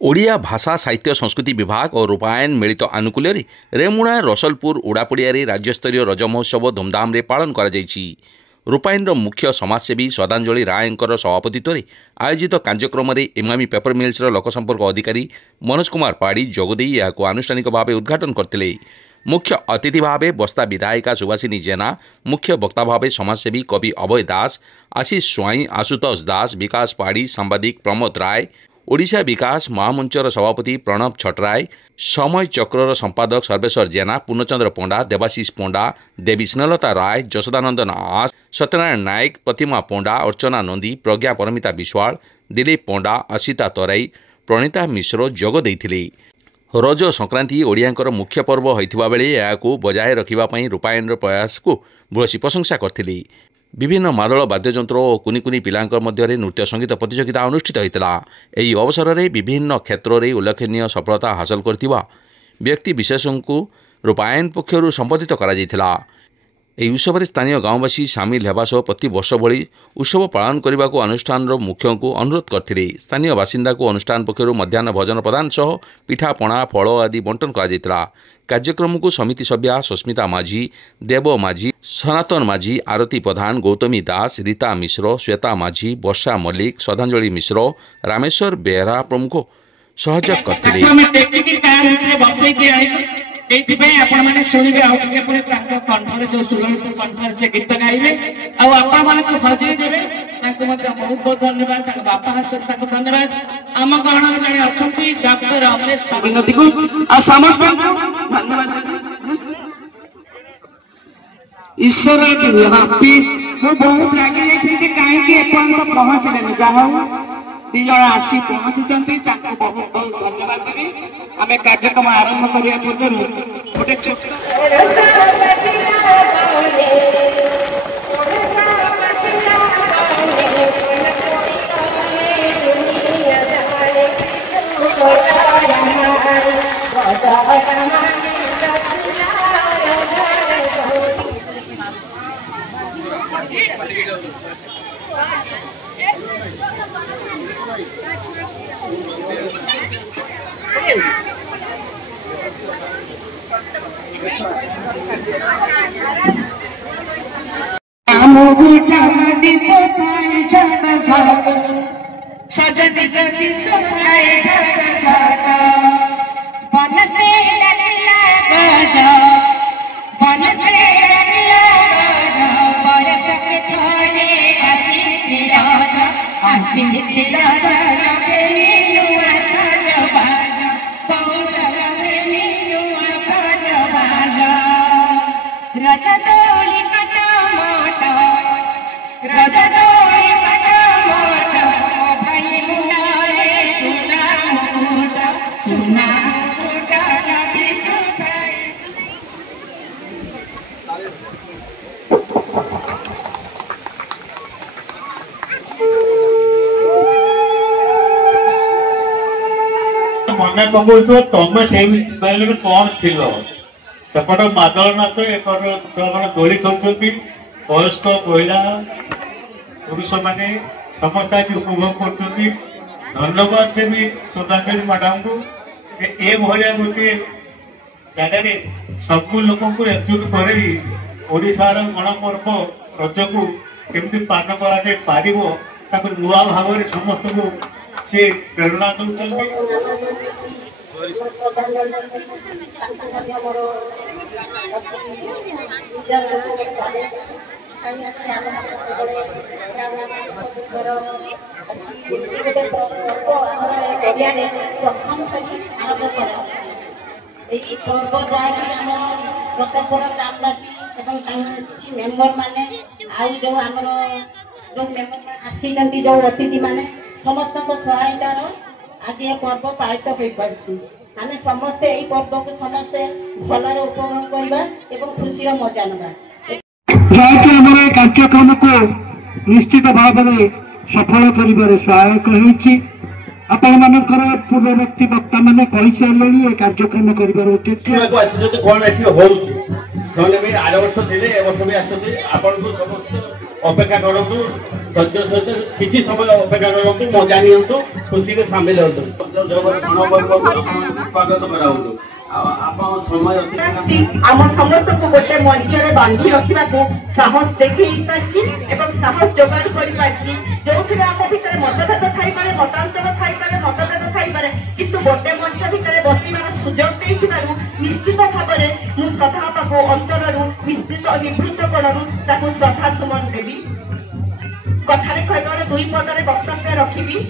ओडिया भाषा साहित्य संस्कृति विभाग और रूपायन मिलित आनुकूल्य रेमुणा रसलपुर उड़ापड़िया राज्यस्तरीय रज महोत्सव धूमधाम रे पालन करा जायछि। रूपायन मुख्य समाजसेवी श्रद्धांजलि रायंकर सभापतित्व में आयोजित कार्यक्रम में इमामी पेपर मिल्स लोकसंपर्क अधिकारी मनोज कुमार पाड़ी जोगदे यह आनुष्ठानिक भाव उद्घाटन करते। मुख्य अतिथि भाव बस्ता विधायिका सुभाषिनी जेना, मुख्य वक्ता भाव समाजसेवी कवि अभय दास, आशीष स्वाई, आशुतोष दास, विकास पाड़ी, सांबादिक प्रमोद राय, ओडिशा विकास महामंचर सभापति प्रणव छटराय, समय चक्रर संपादक सर्वेश्वर जेना, पूर्णचंद्र पंडा, देवाशीष पंडा, देवी स्नेहलता राय, जशोदानंदन आस, सत्यनारायण नायक, प्रतिमा पंडा, अर्चना नंदी, प्रज्ञा परमिता विश्वाल, दिलीप पंडा, असिता तराई, प्रणीता मिश्र जोग देइथिले। रज संक्रांति ओडियांकर मुख्य पर्व होइथिबा बेले याकू बजाय रखिबा पई रूपायन प्रयास को भूयसी प्रशंसा करथिले। विभिन्न मादल वाद्ययंत्र और कुनी कुनी पिलांकर मध्य नृत्य संगीत प्रतियोगिता अनुष्ठित होता। यही अवसर में विभिन्न क्षेत्र में उल्लेखनीय सफलता हासिल करथिबा व्यक्ति विशेषों को रूपायन पक्षर संबोधित करा जायथिला। ଏହି ଉତ୍ସବରେ ସ୍ଥାନୀୟ ଗାଁବାସୀ ସାମିଲ ହେବା ସହ ପ୍ରତିବର୍ଷ ଭଳି ଉତ୍ସବ ପାଳନ କରିବାକୁ ଅନୁଷ୍ଠାନର ମୁଖ୍ୟଙ୍କୁ ଅନୁରୋଧ କରିଥିଲେ। ସ୍ଥାନୀୟ ବାସିନ୍ଦାଙ୍କୁ ଅନୁଷ୍ଠାନ ପକ୍ଷରୁ ମଧ୍ୟାହ୍ନ ଭୋଜନ ପ୍ରଦାନ ସହ ପିଠାପଣା ଫଳ ଆଦି ବଣ୍ଟନ କରାଯାଇଥିଲା। କାର୍ଯ୍ୟକ୍ରମକୁ ସମିତି ସଭ୍ୟା ସସ୍ମିତା ମାଝୀ, ଦେବ ମାଝୀ, ସନାତନ ମାଝୀ, ଆରତୀ ପ୍ରଧାନ, ଗୌତମୀ ଦାସ, ରୀତା ମିଶ୍ର, ଶ୍ଵେତା ମାଝୀ, ବର୍ଷା ମଲ୍ଲିକ, ଶ୍ରଦ୍ଧାଞ୍ଜଳି ମିଶ୍ର, ରାମେଶ୍ୱର ବେହେରା ପ୍ରମୁଖ ସହଯୋଗ କରିଥିଲେ। आपण मैंने शुणिबे कंठर जो सुगंध कंठर से गीत गाइबे आपण सजे देवे बहुत बहुत धन्यवाद। बापा धन्यवाद। आम गहण जड़े अच्छा डॉक्टर अमरेश अभिनति को समस्त धन्यवाद। ईश्वर बहुत रागे कहीं पहुंचले जहा दिज आसी पहुंची बहुत बहुत धन्यवाद देवी। आम कार्यक्रम आरंभ करने पूर्व गोटे मन पकड़ तुम से कौन थी सेपट मादल नाच एपट दोली कर वयस्क महिला पुरुष मैंने समस्त आज उपभोग कर धन्यवाद देवी श्रद्धांजलि मैडम को ए भाया गोटे जगह सबू लोक एकजुट कर ओडिशार गणपर्व रज को केमती पालन कर नुआ भाव में समस्त को से प्रेरणा दौरान मेम्बर माने जो आसी जो अतिथि माने समस्त सहायतार आज ये पर्व पालित हो पार्छ। आम समस्ते यही पर्व को समस्ते भलर उपभोग करवा एवं खुशी मजा ना कार्यक्रम को निश्चित भाव में सफल कर सहायक होती। आपण मानकर पूर्ववर्ती वक्ता मैंने कही सारे कार्यक्रम कर उद्देश्य आर वर्ष थे ए वर्ष भी आसते अपेक्षा करूँ धैर्य सहित किसी समय अपेक्षा करते मजा नियंतु खुशी में सामिल होतु स्वागत कराऊ आम समस्त को गोटे मंच में बांधि रखा साहस देखी साहस जोगाड़ कर जो आम भितर मतभेद थी पारे मतांतर थी पारे मतभेद थी पारे किंतु गोटे मंच भितर बसवार सुजोग देथिबारु निश्चित भाव में श्रद्धा पाखु अंतर निश्चित निवृत्त करू श्रद्धा सुमन देवी कथारे कहबार दुई पदरे वक्तव्य रखी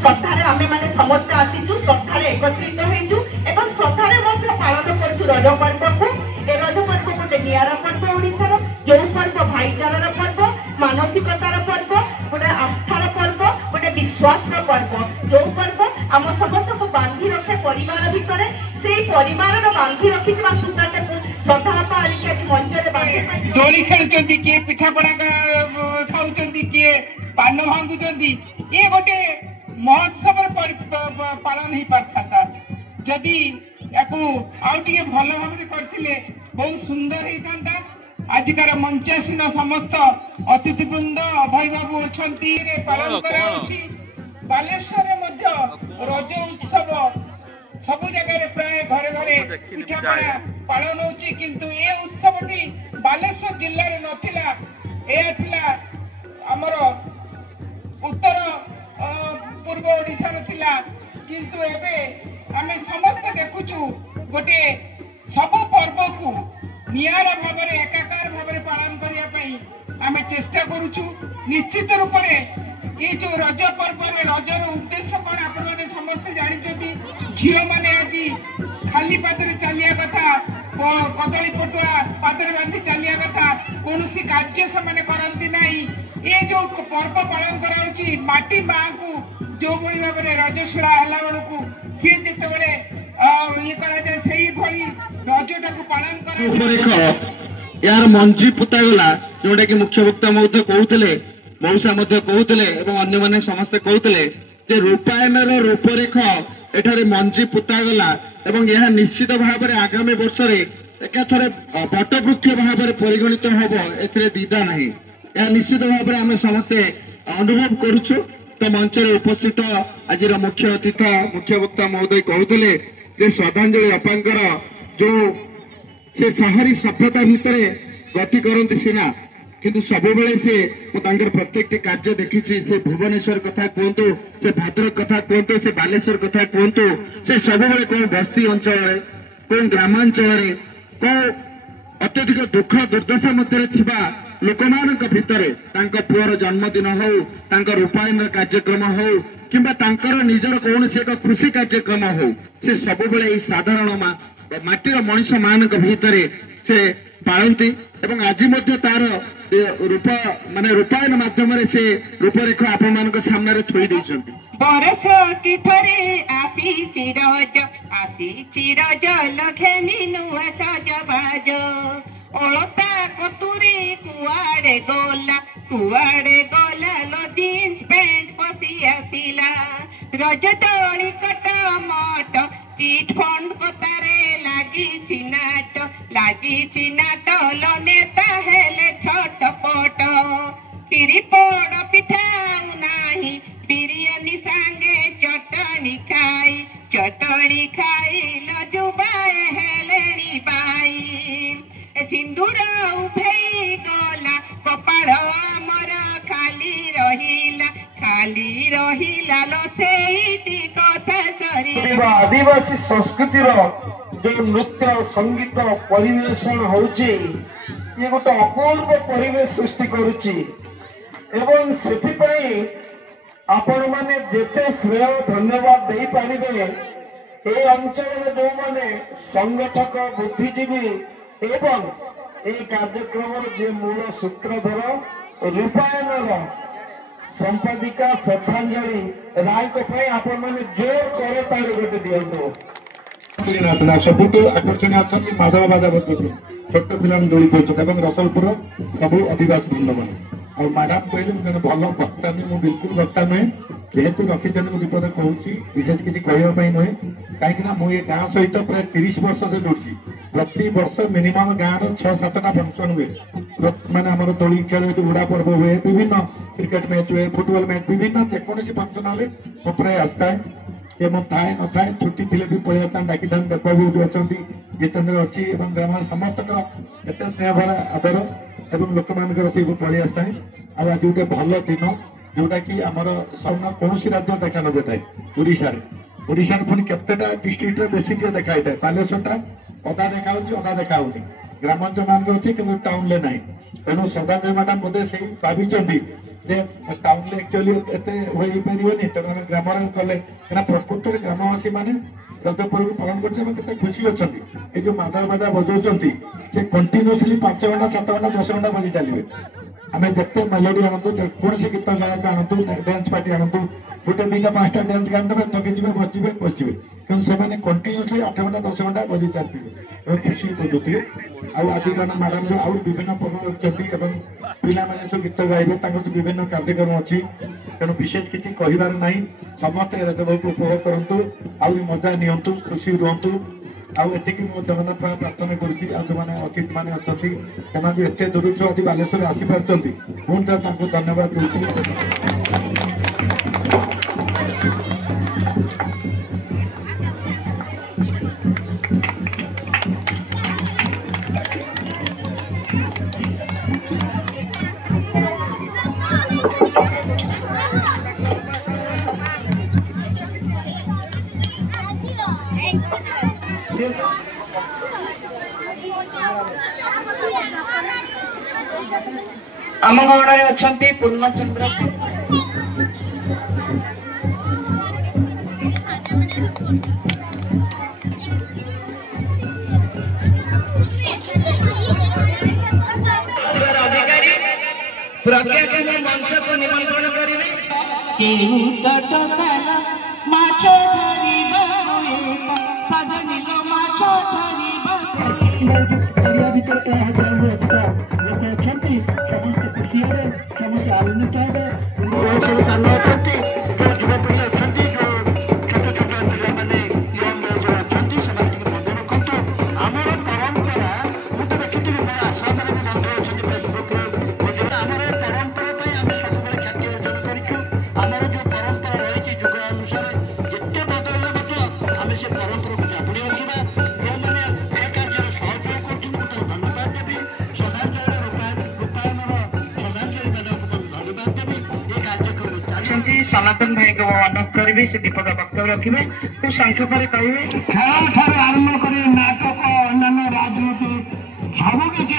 श्रद्धारे आमे माने समस्त आसीचु श्रद्धारे एकत्रित होइचु एवं श्रद्धारे मध्य पालन करछु रज पर्व को ए रज पर्व गोटे नियारा पर्व ओडिसार जो पर्व भाईचारार पर्व मानसिकतार पर्व गोटे आस्थार पर्व गोटे विश्वासर पर्व जो पर्व आम समस्त को बांधि रखे परिवार भितर से परिवार बांधि रखिथिबा सुताटे श्रद्धा पाली के मंच रे बांधि डोली खेलुचंती के पिठा पड़ा खाउचंती के पान भांगुचंती ये गोटे महोत्सव पालन ही पारथा जदि याकू आउटिके भल भाव करथिले बहुत सुंदर ही थांता आजिकार मंचासीन समस्त अतिथिवृंद अभय बाबू अछंती रे पालन कराउछि बालेश्वर रे मध्य रज उत्सव सब जगह प्राय घरे घरे पिठापଣା पालन होछि किंतु ए उत्सवटी बालेश्वर जिल्ला रे नथिला एया थिला हमर उत्तर पूर्व ओडिशा थिला किंतु एबे आमे समस्त देखुछु गोटे सब पर्व को नियारा भाव में एकाकार भाव में पालन करिया पई आमे चेष्टा करूछु निश्चित रूप में ये जो रज पर्व में रजर उद्देश्य कौन आपण माने समस्त जानि जति झियो माने आजी खाली पादरे चलिया कथा कदली पटुआ पादरे बांधी चलिया कथा कोनोसी कार्य समाने करंती नाही ये जो पर्व पालन कराउची माटी मां को जो भली भाव में रजशिला हला बेलू सी जिते बड़े ये करा जाए सही भली रजटा को पालन कर यार मंजी पुता गला जोटा कि मुख्य वक्ता महोदय कहते मौसा कहते अन्य माने समस्ते कहते जे रूपायनर रूपरेख एठारे मंजी पुता गला एवं यह निश्चित भाव में आगामी वर्ष में एकाथरे बटवृक्ष भाव में परिगणित हम ए दीदा ना यह निश्चित भाव में आम समस्ते अनुभव करुचु तो मंच में उपस्थित आज मुख्य अतिथि मुख्य वक्ता महोदय कहते श्रद्धांजलि अपांकर जो से शहरी सभ्यता भितर गति करते सीना किंतु सब बेले से प्रत्येक कार्य देखी से भुवनेश्वर कथा कहतु से भद्रक कथा कहतु से बालेश्वर कथा कहतु से सब बेले कौन बस्ती अंचल कौन ग्रामांचल कौन अत्यधिक दुख दुर्दशा मध्य थिबा लोक भितर पुअर जन्मदिन हो रूपायन कार्यक्रम हो कि निजर कौन से एक कृषि कार्यक्रम हो से सब बेले साधारण माटीर मनीष मान भितर से पालती एवं आज तार रूप माने रूपायन माध्यम से रूपरेख आपण मान सामने थोई देइछंती बरस की थरे आसी चिरज लखेनी नुआ सजबाज ओलता कतुरी कुआड़े गोला लो जीन्स पैंट पसी आसिला रज डोली कट मट चिट फंड कतारे लागी नाट लो नेता हेले छटपट फिरी पोड़ पिठाऊ नाही बिरयानी सांगे चटणी खाई लो जुबाए हेलेनी बाई सिंदूर उभेई गला कपाळ अमर खाली रहिला लो सेठी कथा सरी आदिवासी संस्कृति जो नृत्य संगीत परिवेषण होची ये गोटे अपूर्व परिवेश सृष्टि करुची एवं सेथिपई आपण माने जेते श्रेय धन्यवाद दे पारिबे ए अंचल जो माने संगठक बुद्धिजीवी एवं ए कार्यक्रम जे मूल सूत्रधर रूपायनर संपादिका श्रद्धांजलि राय को आपण माने जोर करे ताली गोटे दियंतो सबुठ आकर्षण अच्छा माधव बाजा बजू छोट पिला दोली खेल रसलपुर सब आदिवासी बंध मैंने मैडम कहले भल वक्ता नुहे मुझे बिल्कुल वक्ता नुहे जेहेतु रखीचंद विपद कहूँ विशेष किसी कहवाई नुहे कहीं मुझे गाँव सहित प्राय 30 वर्ष से जोड़ी प्रति वर्ष मिनिमम गाँव 6-7टा फंक्शन हुए माने आमर दोली खेल हुए उड़ा पर्व हुए विभिन्न क्रिकेट मैच हुए फुटबॉल मैच विभिन्न जेकोसी फंक्शन हेले मो प्राय आसता है एवं थाए न थाए छुट्टी थे भी पलि आता डाकी देखबाबू जो अच्छा जितेन्द्र अच्छी ग्राम समस्त एत स्नेह भरा आदर एवं लोक मान से पलि आसता है आज गोटे भल दिन जोटा कि आमर कौन राज्य देखा न जाए ओडिशा पुणी केतेटा डिस्ट्रिक्ट बेसी देखाई था बालेश्वरटा अधा देखा अधा देखा ग्रामांचल मान अच्छे कि टाउन ले ना तेणु श्रद्धांजलि मैडम बोधे से भाई टाउन एक्चुअली एत हो तेणु ग्राम कले प्रकृत में ग्रामवासी मैंने रज पर्व पालन करते खुशी अच्छा ये जो मादल बाजा बजाऊँ से कंटिन्यूसली 5 घंटा 7 घंटा 10 घंटा बजी चलिए आम जिते मेलोडी आणतु कौन गीत गायक आणतु डांस पार्टी आणतु गोटे 2-5टा डांस गान देवे थकी जी बचे बचे क्योंकि से कंटिन्यूसली 8 घंटा 10 घंटा बजी चलते खुशी बुझुते आज मैडम जो आउ विभिन्न पर्व रखिंट पिला माने सब गीत गाइबे विभिन्न कार्यक्रम अच्छी तेणु विशेष किसी कहबार ना समस्ते रजपर्व को उपभोग करूँ आउरी मजा नियंतु खुशी रुहतु आती जगन्नाथ प्रार्थना करुँच जो अतिथि मैंने अच्छा एत दूर जो आज बालेश्वर आसीपार पुणी थे धन्यवाद दूसरी आम गणे अच्छा पूर्णचंद्र अधिकारी प्रज्ञा को मंच को निमंत्रण करेंगे सनातन भाई को अनुरोध करेंगे से दीपक वक्तव्य रखिए तो संक्षेप कहे खेल ठार आरंभ कर नाटक अन्य राजनीति सब किसी